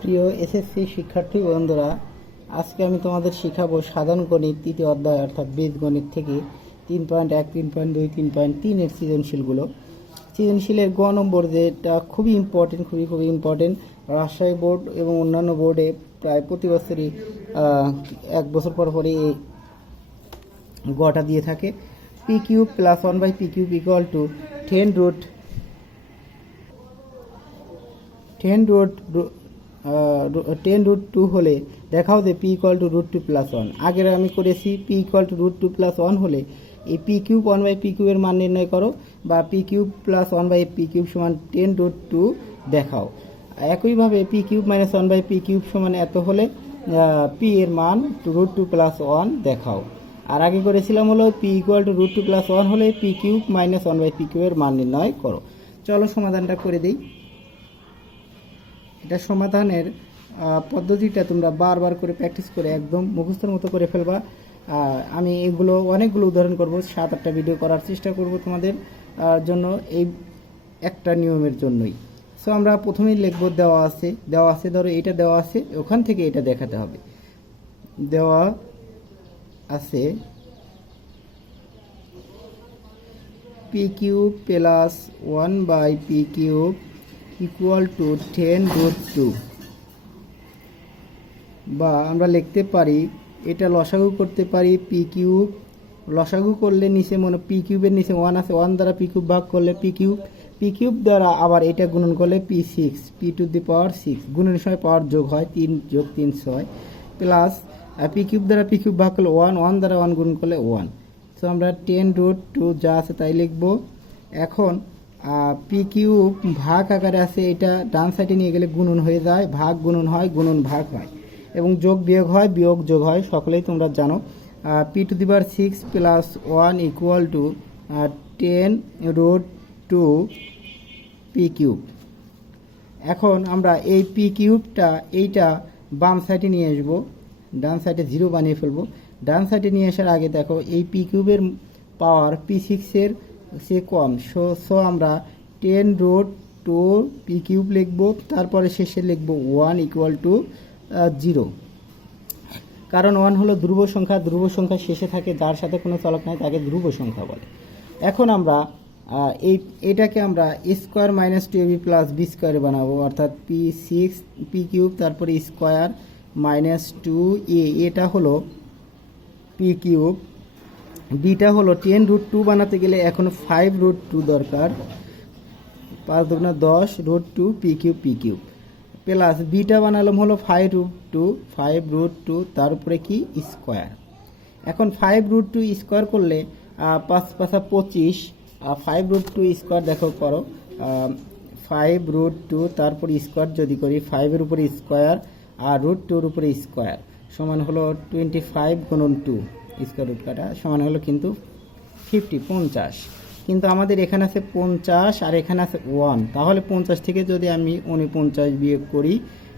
প্রিয় এসএসসি শিক্ষার্থী বন্ধুরা, আজকে আমি তোমাদের শেখাবো সাধারণ গণিত তৃতীয় অধ্যায় অর্থাৎ বীজগণিত থেকে 3.1, 3.2, 3.3 এর সৃজনশীলগুলো। সৃজনশীলের গ নম্বর যেটা খুবই ইম্পর্টেন্ট। রাজশাহী বোর্ড এবং অন্যান্য বোর্ডে প্রায় প্রতি বছরই 1 বছর পর পরই এই গটা দিয়ে থাকে। P cube plus 1/p cube equal to 10 root 2 হলে দেখাও যে p equal to root 2 plus 1। আগের আমি করেছি p equal to root 2 plus 1 হলে এই পি কিউব 1/p কিউবের মান নির্ণয় করো, বা P cube plus 1/p cube সমান 10 রুট 2 দেখাও। একইভাবে P cube minus 1/p cube সমান এত হলে পি এর মান রুট 2 প্লাস 1 দেখাও। আর আগে করেছিলাম হলো p equal to root 2 plus 1 হলে পি কিউব মাইনাস 1/p কিউবের মান নির্ণয় করো। চলো সমাধানটা করে দিই। এটা সমাধানের পদ্ধতিটা তোমরা বারবার করে প্র্যাকটিস করে একদম মুখস্থের মতো করে ফেলবা। আমি এগুলো অনেকগুলো উদাহরণ করব, 7-8টা ভিডিও করার চেষ্টা করব তোমাদের জন্য, এই একটা নিয়মের জন্যই। সো আমরা প্রথমেই লিখব দেওয়া আছে, ধরো এটা দেওয়া আছে, ওখান থেকে এটা দেখাতে হবে। দেওয়া আছে p cube plus 1/p cube equal to 10 root 2, বা আমরা লিখতে পারি এটা লসাগু করতে পারি পি কিউব। লসাগু করলে নিচে পি কিউবের নিচে 1 আছে, 1 দ্বারা পি কিউব ভাগ করলে পি কিউব দ্বারা আবার এটা গুণন করলে p6, p⁶, গুণনের সময় পাওয়ার যোগ হয়, 3 যোগ 3 6, প্লাস পি কিউব দ্বারা পি কিউব ভাগ করলে 1 দ্বারা 1 গুণন করলে 1। তো আমরা 10 রুট 2 যা আছে তাই লিখব। এখন পি কিউব ভাগ আকারে আছে, এটা ডান সাইডে নিয়ে গেলে গুণন হয়ে যায়, ভাগ গুণন হয়, গুণন ভাগ হয়, এবং যোগ বিয়োগ হয়, বিয়োগ যোগ হয়, সকলেই তোমরা জানো। p⁶ plus 1 equal to 10 root 2 p cube. এখন আমরা এই পি কিউবটা এইটা বাম সাইডে নিয়ে আসবো, ডান সাইডে 0 বানিয়ে ফেলবো। ডান সাইডে নিয়ে আসার আগে দেখো এই পি কিউবের পাওয়ার p6 এর সে কম, সো আমরা 10 রুট 2 পি কিউব লিখবো, তারপরে শেষে লিখবো 1 ইকুয়াল টু 0। কারণ 1 হলো ধ্রুব সংখ্যা শেষে থাকে, যার সাথে কোনো চলক নাই তাকে ধ্রুব সংখ্যা বলে। এখন আমরা এটাকে আমরা square minus 2ab plus B স্কোয়ারে বানাবো, অর্থাৎ পি কিউব তারপরে স্কোয়ার মাইনাস 2a, এটা হলো পি কিউব। বিটা হলো 10 রুট 2 বানাতে গেলে এখন 5 রুট 2 দরকার, 5 দুগুণা 10 root 2 p cube plus beta বানালাম হলো 5 রুট 2 তার উপরে কি স্কোয়ার। এখন 5 রুট 2 স্কোয়ার করলে 5 5 25, 5 রুট 2 স্কোয়ার দেখো করো, 5 রুট 2 তারপর স্কোয়ার যদি করি 5 এর উপরে স্কোয়ার আর রুট 2 এর উপরে স্কোয়ার সমান হলো 25 গুণন 2 স্কোয়ার রুট কাটা সমান হলো কিন্তু 50 কিন্তু আমাদের এখানে আছে 50 আর এখানে আছে 1, তাহলে 50 থেকে যদি আমি 49 বিয়োগ করি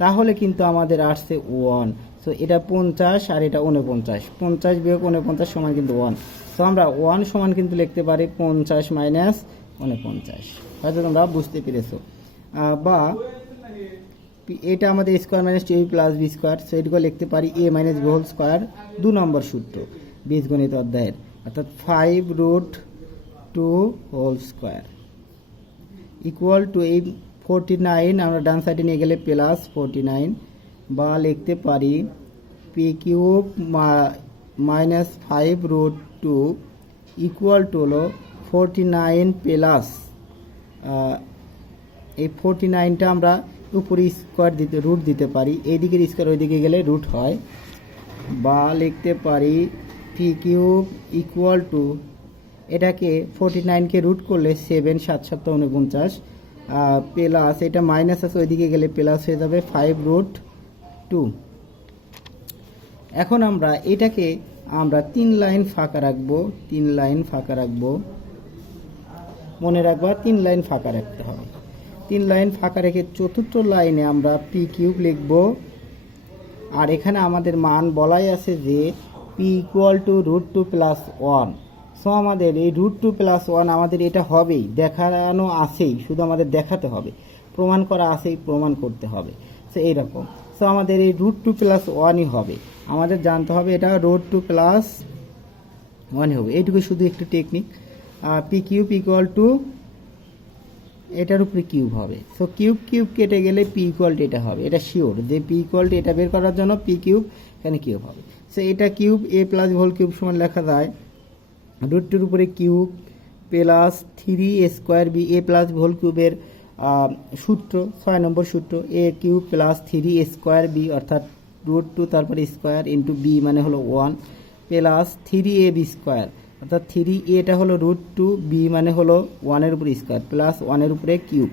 তাহলে কিন্তু আমাদের আসছে 1। সো এটা 50 আর এটা 49, 50 বিয়োগ 49 সমান কিন্তু 1। সো আমরা 1 সমান কিন্তু লিখতে পারি 50 মাইনাস 49, হয়তো তোমরা বুঝতে পেরেছো। বা এটা আমাদের square minus 2ab plus b square, so এটুকু লিখতে পারি a minus b whole square, 2 number সূত্র বীজগণিত অধ্যায়ের, অর্থাৎ 5 root 2 whole square equal to এই 49 আমরা ডান সাইডে নিয়ে গেলে প্লাস 49, বা লিখতে পারি p cube minus 5 root 2 equal to হলো 49 প্লাস এই 49টা আমরা উপরে স্কোয়ার রুট দিতে পারি, এইদিকের স্কোয়ার ওইদিকে গেলে রুট হয়, বা লিখতে পারি পি কিউব ইকুয়াল টু এটাকে 49কে রুট করলে 7 7 7 49 প্লাস এটা মাইনাস আছে ওইদিকে গেলে প্লাস হয়ে যাবে 5 রুট 2। এখন আমরা এটাকে 3 লাইন ফাঁকা রাখবো, মনে রাখবা 3 লাইন ফাঁকা রাখতে হবে। 3 লাইন ফাঁকা রেখে চতুর্থ লাইনে আমরা পি কিউব লিখবো, আর এখানে আমাদের মান বলাই আছে যে p equal to root 2 plus 1। So আমাদের এই রুট 2 প্লাস 1 আমাদের এটা হবেই, দেখানো আছেই, শুধু আমাদের দেখাতে হবে, প্রমাণ করা আছেই, প্রমাণ করতে হবে। সো এইরকম। সো আমাদের এই √2+1ই হবে, আমাদের জানতে হবে এটা √2+1 হবে, এইটুকু শুধু একটু technique. P cube equal two এটার উপরে কিউব হবে। সো কিউব কিউব কেটে গেলে পি ইকুয়াল টু এটা হবে, এটা শিওর যে পি ইকুয়াল টু এটা বের করার জন্য পি কিউব এখানে কিউব হবে। সো এটা cube a plus whole cube সমান লেখা যায় √2 উপরে cube plus 3a² B A plus whole কিউবের সূত্র 6 নম্বর সূত্র এ কিউব প্লাস 3a² বি অর্থাৎ √2 তারপরে স্কোয়ার ইন্টু বি মানে হলো 1 প্লাস 3ab² অর্থাৎ 3a হলো √2 বি মানে হলো 1-এর উপরে স্কোয়ার প্লাস 1-এর উপরে কিউব।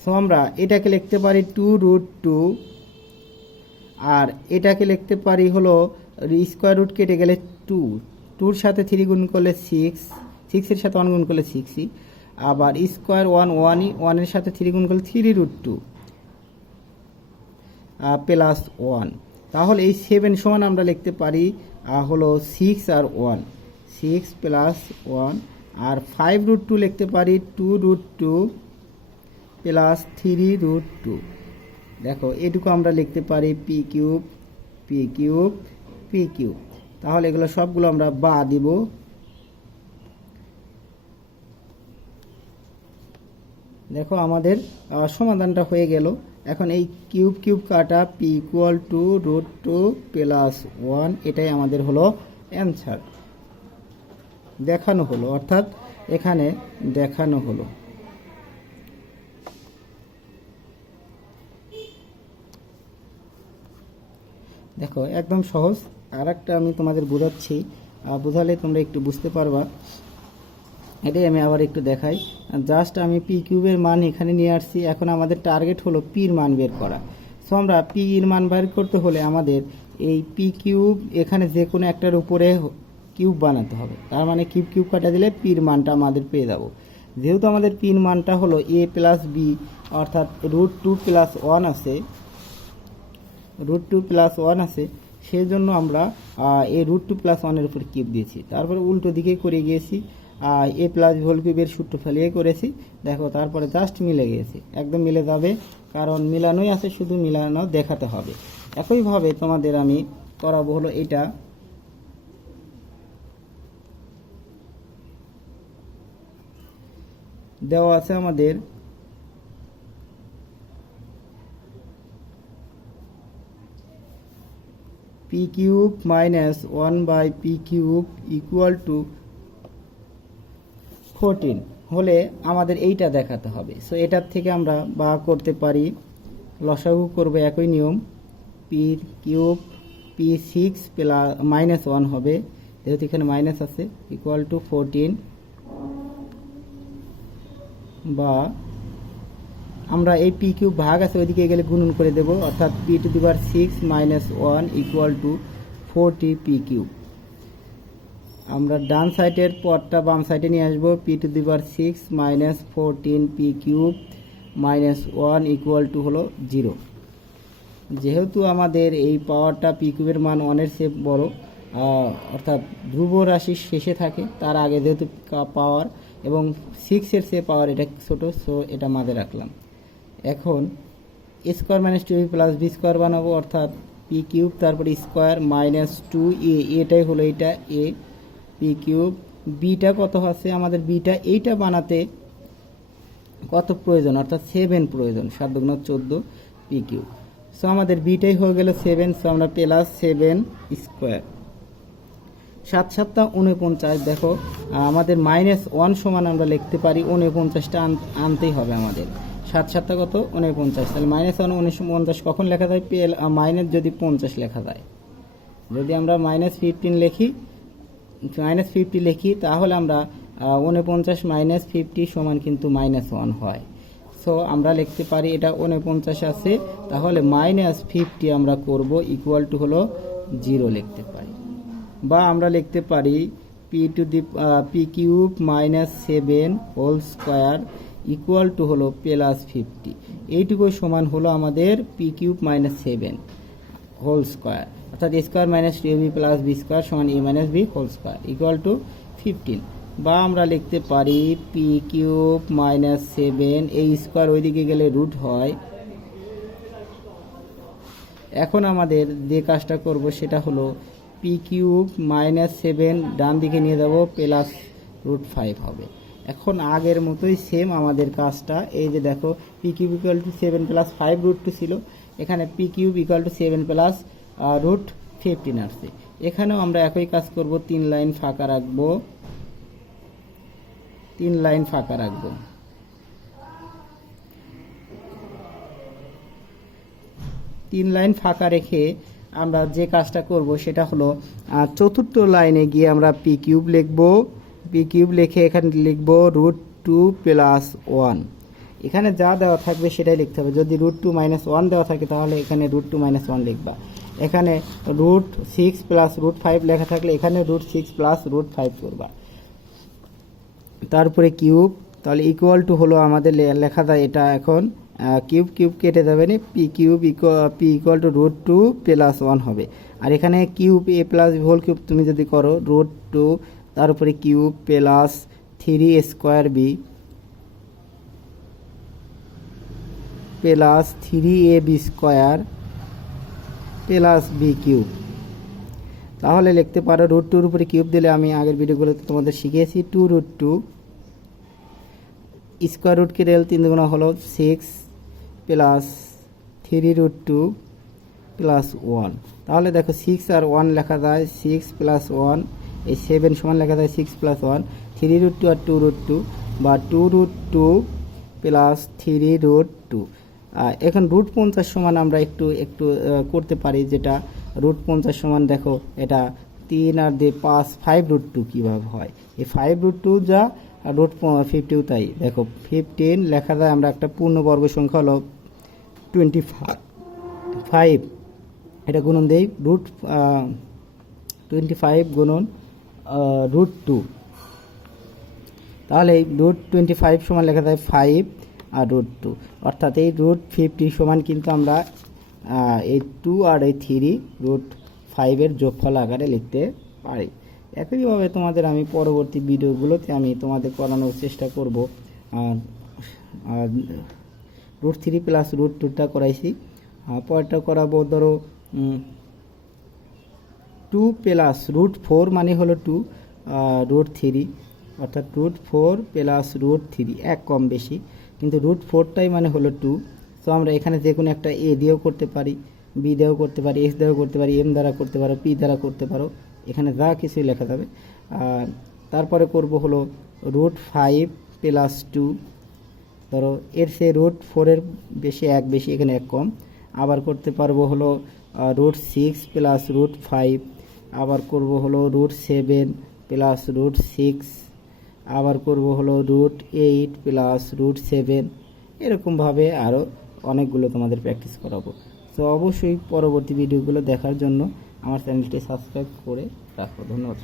সো আমরা এটাকে লিখতে পারি 2√2 আর এটাকে লিখতে পারি হলো স্কোয়ার রুট কেটে গেলে 2-2-র সাথে 3 গুণ করলে 6-6-এর সাথে 1 গুণ করলে 6ই, আবার স্কোয়ার 1-1ই 1-এর সাথে 3 গুণ করলে 3√2 প্লাস 1। তাহলে এই 7 সমান আমরা লিখতে পারি হলো 6 আর 1, 6 প্লাস 1 আর 5√2 লিখতে পারি 2√2 প্লাস 3√2। দেখো এটুকু আমরা লিখতে পারি p cube P cube P cube. তাহলে এগুলো সবগুলো আমরা বা দিব। দেখো আমাদের সমাধানটা হয়ে গেল। এখন এই কিউব কিউব কাটা পি ইকুয়াল টু √2 প্লাস 1 এটাই আমাদের হলো অ্যান্সার, দেখানো হলো, অর্থাৎ এখানে দেখানো হলো। দেখো একদম সহজ। আর একটা আমি তোমাদের বোঝাচ্ছি, বোঝালে তোমরা একটু বুঝতে পারবা। এটাই আমি আবার একটু দেখাই। জাস্ট আমি পি কিউবের মান এখানে নিয়ে আসছি। এখন আমাদের টার্গেট হলো পির মান বের করা। সো আমরা পির মান বের করতে হলে আমাদের এই পি কিউব এখানে যে কোনো একটার উপরে কিউব বানাতে হবে। তার মানে কিউব কিউব কাটা দিলে পির মানটা আমাদের পেয়ে যাব। যেহেতু আমাদের পির মানটা হলো এ প্লাস বি অর্থাৎ √2+1 আছে, √2+1 আছে, সেই জন্য আমরা এই √2+1-এর উপর কিউব দিয়েছি। তারপরে উল্টো দিকে করে গিয়েছি, এ প্লাস হোল কিউবের সূত্র ফেলিয়ে করেছি। দেখো তারপরে জাস্ট মিলে গিয়েছে, একদম মিলে যাবে, কারণ মিলানোই আছে, শুধু মিলানো দেখাতে হবে। একইভাবে তোমাদের আমি করাবো হলো এটা। দেওয়া আছে আমাদের পি কিউব মাইনাস 1/পি কিউব ইকুয়াল টু 14 হলে আমাদের এইটা দেখাতে হবে। সো এটার থেকে আমরা বা করতে পারি, লসাগু করবে একই নিয়ম, পি কিউব পি 6 প্লাস -1 হবে, যেহেতু এখানে মাইনাস আছে, ইকুয়াল টু 14, বা আমরা এই পি কিউব ভাগ আছে ওইদিকে গেলে গুণন করে দেব, অর্থাৎ p⁻6 - 1 equal two 40 P cube. আমরা ডান সাইডের পদটা বাম সাইডে নিয়ে আসবো, p⁻6 - 14 P cube -1 equal to হলো 0। যেহেতু আমাদের এই পাওয়ারটা পি কিউবের মান 1-এর চেয়ে বড়, অর্থাৎ ধ্রুব রাশি শেষে থাকে, তার আগে যেহেতু পাওয়ার এবং 6-এর চেয়ে পাওয়ার এটা ছোটো, সো এটা মাঝে রাখলাম। এখন square -2ab plus b square বানাবো, অর্থাৎ পি কিউব তারপরে স্কোয়ার -2a, এটাই হলো এটা এ পি কিউব। বিটা কত আছে আমাদের, বিটা এইটা বানাতে কত প্রয়োজন, অর্থাৎ 7 প্রয়োজন, 7 × 14 পি কিউব। সো আমাদের বিটাই হয়ে গেল 7, সো আমরা প্লাস 7 স্কোয়ার, 7 × 7 = 49। দেখো আমাদের -1 সমান আমরা লিখতে পারি 49টা আনতেই হবে আমাদের। 7 × 7 কত 49, তাহলে -1 কখন লেখা যায়, মাইনাস যদি 50 লেখা যায়। যদি আমরা -15 লিখি তাহলে আমরা 49 - 50 সমান কিন্তু -1 হয়। সো আমরা লিখতে পারি এটা 49 আছে, তাহলে -50 আমরা করব ইকুয়াল টু হলো 0 লিখতে পারি। বা আমরা লিখতে পারি p cube -7 whole square equal to হলো +50। এইটুকু সমান হলো আমাদের পি কিউব -7 হোল স্কোয়ার, অর্থাৎ square -2ab plus b square সমান a - b whole square equal to 15। বা আমরা লিখতে পারি পি কিউব মাইনাস 7, এই স্কোয়ার ওইদিকে গেলে রুট হয়। এখন আমাদের যে কাজটা করব সেটা হলো পি কিউব মাইনাস 7 ডান দিকে নিয়ে যাব, প্লাস √5 হবে। এখন আগের মতোই সেম আমাদের কাজটা, এই যে দেখো P cube equal two 7 plus 5√2 ছিল, এখানে P cube equal two 7 plus √15 আসছে। এখানেও আমরা একই কাজ করব, 3 লাইন ফাঁকা রাখবো, 3 লাইন ফাঁকা রাখবো। তিন লাইন ফাঁকা রেখে আমরা যে কাজটা করব সেটা হলো চতুর্থ লাইনে গিয়ে আমরা পি কিউব লিখব, পি কিউব লিখে এখানে লিখব √2 প্লাস 1। এখানে যা দেওয়া থাকবে সেটাই লিখতে হবে। যদি √2 মাইনাস 1 দেওয়া থাকে তাহলে এখানে √2 মাইনাস 1 লিখবা। এখানে √6 প্লাস √5 লেখা থাকলে এখানে √6 প্লাস √5 করবা। তারপরে কিউব, তাহলে ইকুয়াল টু হলো আমাদের লেখা যায় এটা এখন কিউব কিউব কেটে যাবে না, p cube p equal to √2 plus 1 হবে। আর এখানে cube a plus whole cube তুমি যদি করো √2, তার উপরে cube plus 3 square b plus 3ab square plus b cube. তাহলে লিখতে পারো √2 উপরে কিউব দিলে, আমি আগের ভিডিওগুলোতে তোমাদের শিখিয়েছি 2√2 স্কোয়ার রুট কেটে 3 গুণা হলো 6 প্লাস 3√2 প্লাস 1। তাহলে দেখো 6 আর 1 লেখা যায় 6 প্লাস 1, এই 7 সমান লেখা যায় 6 প্লাস 1, 3√2 আর 2√2 বা 2√2 প্লাস 3√2। এখন √50 সমান আমরা একটু করতে পারি, যেটা √50 সমান দেখো এটা 3 আর 5 5√2 কীভাবে হয়, এই 5√2 যা আর √50 তাই। দেখো 15 লেখা যায়, আমরা একটা পূর্ণবর্গ সংখ্যা হলো 25, এটা গুণন দেই √25 গুণন √2, তাহলে এই √25 সমান লেখা যায় 5 আর √2, অর্থাৎ এই √50 সমান কিন্তু আমরা এই 2 আর এই 3√5 যোগফল আকারে লিখতে পারি। একইভাবে তোমাদের আমি পরবর্তী ভিডিওগুলোতে আমি তোমাদের করানোর চেষ্টা করব। √3 প্লাস √2টা করাইছি, পরেরটা করাবো ধরো 2 প্লাস √4 মানে হলো 2 √3, অর্থাৎ √4 প্লাস √3 এক কম বেশি, কিন্তু √4টাই মানে হলো 2। তো আমরা এখানে যে কোনো একটা এ দিয়েও করতে পারি, বি দিয়েও করতে পারি, এস দিয়েও করতে পারি, এম দ্বারা করতে পারো, পি দ্বারা করতে পারো, এখানে যা কিছুই লেখা যাবে। তারপরে করব হলো √5 প্লাস 2, ধরো এর সে √4 বেশি এক বেশি, এখানে এক কম। আবার করতে পারবো হলো √6 প্লাস √5, আবার করব হলো √7 প্লাস √6, আবার করব হলো √8 প্লাস √7। এরকমভাবে আরও অনেকগুলো তোমাদের প্র্যাকটিস করাবো। তো অবশ্যই পরবর্তী ভিডিওগুলো দেখার জন্য আমার চ্যানেলটি সাবস্ক্রাইব করে রাখো। ধন্যবাদ।